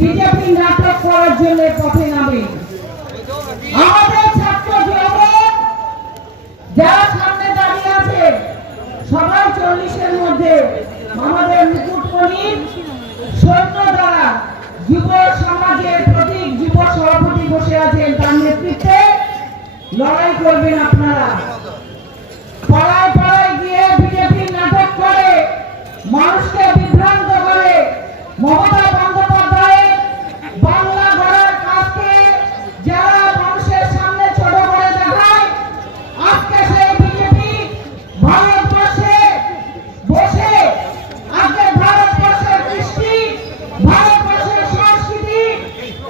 BJP নাটক করার জন্য পথে নামে। আমাদের ছাত্র জনগণ যারা সামনে দাঁড়িয়ে আছে সবাই 40-এর মধ্যে আমাদের মুকুটমণির সৈন্য দ্বারা যুব সমাজের প্রতীক যুব সভাপতি বসে আছেন, তার নেতৃত্বে লড়াই করবেন আপনারা। পাড়ায় পাড়ায় গিয়ে বিজেপি নাটক করে, মানুষকে বিভ্রান্ত করে। মমতা বন্দ্যোপাধ্যায়ের বাংলা গড়ার কাজকে যারা মানুষের সামনে ছোট করে দেখায়, আজকে সেই বিজেপি ভারতবর্ষে বসে আজকে ভারতবর্ষের কৃষ্টি, ভারতবর্ষের সংস্কৃতি,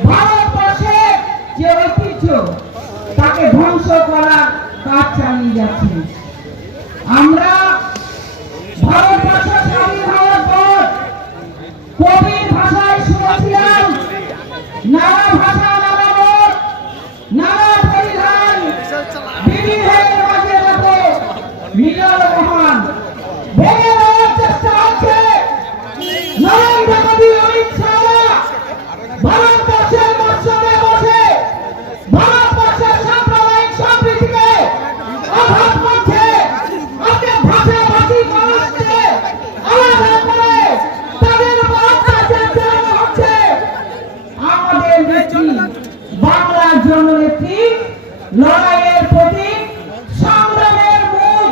ভারতবর্ষের যে ঐতিহ্য তাকে ধ্বংস করার কাজ চালিয়ে যাচ্ছে। আমরা ভারতবর্ষ স্বাধীন হওয়ার পর কবির ভাষায় শুনেছিলাম নানা ভাষা, নানা মত, নানা পরিধান, বিবিধের মাঝে রাখো মিলন মহান। ভেঙে দেওয়ার চেষ্টা হচ্ছে নরেন্দ্র মোদী, অমিত শাহ ভারতবর্ষের মৎস্যে বসে ভারতবর্ষের সাম্প্রদায়িক সম্প্রীতিকে আঘাত করছে। আজকে ভাষাভাষী মানুষকে আলাদা করে তাদের উপর অত্যাচার চালানো হচ্ছে। আমাদের নেত্রী, বাংলার জননেত্রী, লড়াইয়ের প্রতীক, সংগ্রামের মুখ,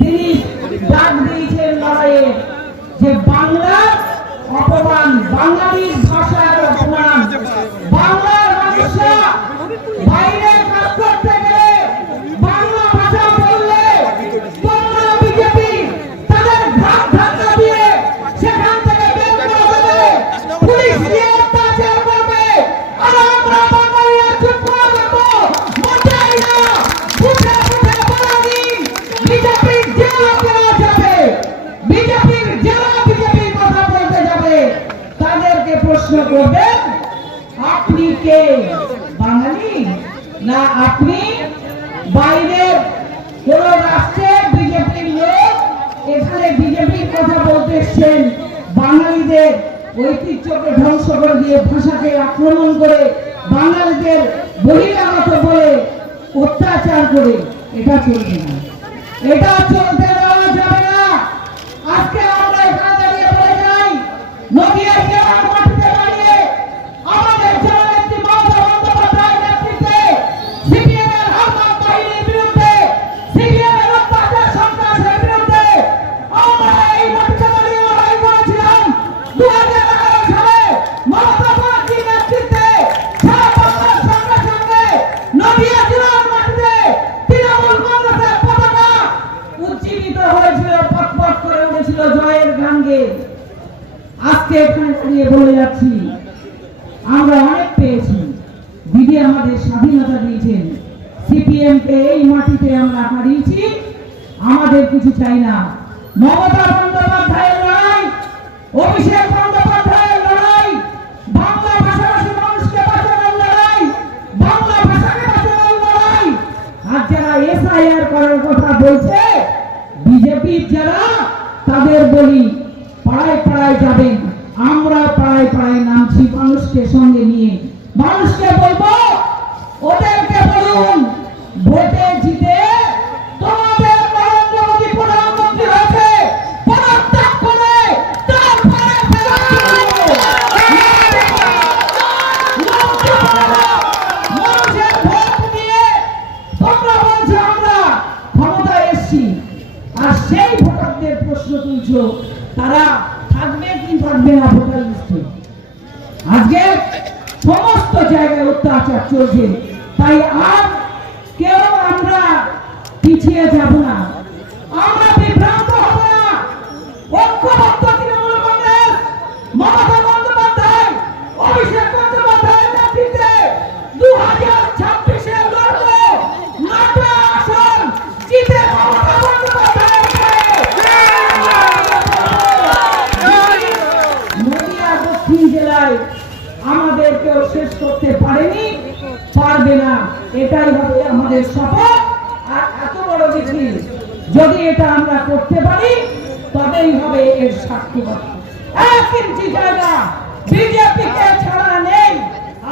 তিনি ডাক দিয়েছেন লড়াইয়ের, যে বাংলার অপমান, বাঙালির ভাষার অপমান, বাংলার মানুষরা বাইরে কাজ করতে গেলে বাংলা ভাষা বললে তোমরা বিজেপি তাদের ঘাট ধাক্কা দিয়ে সেখান থেকে বের করে দেবে, পুলিশ দিয়ে অত্যাচার করবে। আর আমরা বাঙালিরা চুপ করে থাকবো, মজাই না, ফুটে ফুটে বলা দিন বিজেপির জেলা দেওয়া যাবে, বিজেপির জেলা বিজেপির কথা বলতে যাবে, তাদেরকে প্রশ্ন করবেন আপনি কে, বাঙালি না আপনি বাইরের কোন রাষ্ট্রে বিজেপির লোক? এখানে বিজেপির কথা বলতে এসছেন, বাঙালিদের ঐতিহ্যকে ধ্বংস করে দিয়ে, ভাষাকে আক্রমণ করে, বাঙালিদের বহিরাগত বলে অত্যাচার করে। এটা চলবে না, এটা চলতে দেওয়া যাবে না। আজকে আমরা এখানে দাঁড়িয়ে বলে যাই, নদিয়া জেলার মাটিতে দাঁড়িয়ে আমাদের জননেত্রী মমতা বন্দ্যোপাধ্যায়ের নেতৃত্বে সিপিএমের হারমাত বাহিনীর বিরুদ্ধে, সিপিএমের অত্যাচার সন্ত্রাসের বিরুদ্ধে আমরা এই মাটিতে দাঁড়িয়ে লড়াই করেছিলাম। 2011 সালে মমতা ব্যানার্জির নেতৃত্বে সারা বাংলার সঙ্গে সঙ্গে নদিয়া জেলার মাটিতে তৃণমূল কংগ্রেসের পতাকা উজ্জীবিত হয়েছিল, পটপট করে উঠেছিল জয়ের গান গেয়ে। আজকে এখানে দাঁড়িয়ে বলে যাচ্ছি, আমরা অনেক পেয়েছি, দিদি আমাদের স্বাধীনতা দিয়েছেন, সিপিএম কে এই মাটিতে আমরা হারিয়েছি, আমাদের কিছু চাই না। মমতা বন্দ্যোপাধ্যায়ের লড়াই, অভিষেক বন্দ্যোপাধ্যায়ের লড়াই, বাংলা ভাষাভাষী মানুষকে বাঁচানোর লড়াই, বাংলা ভাষাকে বাঁচানোর লড়াই। আর যারা এসআইআর করার কথা বলছে বিজেপির যারা, তাদের বলি পাড়ায় পাড়ায় যাবেন, আমরা পাড়ায় পাড়ায় নামছি মানুষকে সঙ্গে নিয়ে। মানুষকে বলবো, ওদেরকে বলুন ভোটে জিতে তোমাদের নরেন্দ্র মোদী প্রধানমন্ত্রী হয়েছে, পদত্যাগ করে তারপরে ফেরত মানুষের ভোট নিয়ে তোমরা বলছো আমরা ক্ষমতায় এসছি, আর সেই ভোটারদের প্রশ্ন তুলছো তারা থাকবে কি থাকবে না ভোটার লিস্টে। আজকে সময় সমস্ত জায়গায় অত্যাচার চলছে। তাই আর কেউ আমরা পিছিয়ে যাব না, আমরা বিভ্রান্ত হব না। ঐক্যবদ্ধ তৃণমূল কংগ্রেস, মমতা বন্দ্যোপাধ্যায়, অভিষেক বন্দ্যোপাধ্যায়ের নেতৃত্বে 2026-এ লড়ব। 9টা আসন জিতে মমতা বন্দ্যোপাধ্যায়কে নদিয়া দক্ষিণ জেলায় আমাদের কেউ শেষ করতে পারেনি, পারবে না। এটাই হবে আমাদের শপথ। আর এত বড় মিছিল যদি এটা আমরা করতে পারি তবেই হবে এর সার্থকতা। 1 ইঞ্চি জায়গা বিজেপিকে ছাড়া নেই।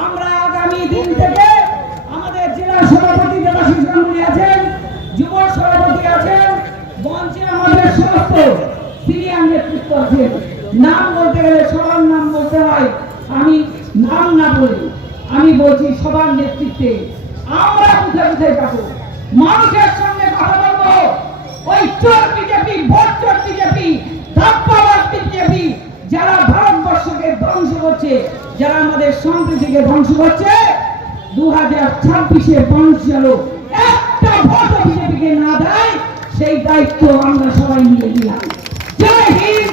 আমরা আগামী দিন থেকে আমাদের জেলা সভাপতি দেবাশিস গাঙ্গুলি আছেন, যুব সভাপতি আছেন, মঞ্চে আমাদের সমস্ত সিনিয়র নেতৃত্ব আছেন। নাম বলতে গেলে সবার নাম বলতে হয়, আমি নাম না বলি, আমি বলছি সবার নেতৃত্বে আমরা কোথায় কোথায় যাবো, মানুষের সঙ্গে কথা বলবো। ওই চোর বিজেপি, ভোট চোর বিজেপি, ধাপ্পাবাজ বিজেপি যারা ভারতবর্ষকে ধ্বংস করছে, যারা আমাদের সম্প্রীতিকে ধ্বংস করছে, 2026-এ মানুষ যেন একটা ভোট বিজেপিকে না দেয়, সেই দায়িত্ব আমরা সবাই নিয়ে নিলাম। জয় হিন্দ।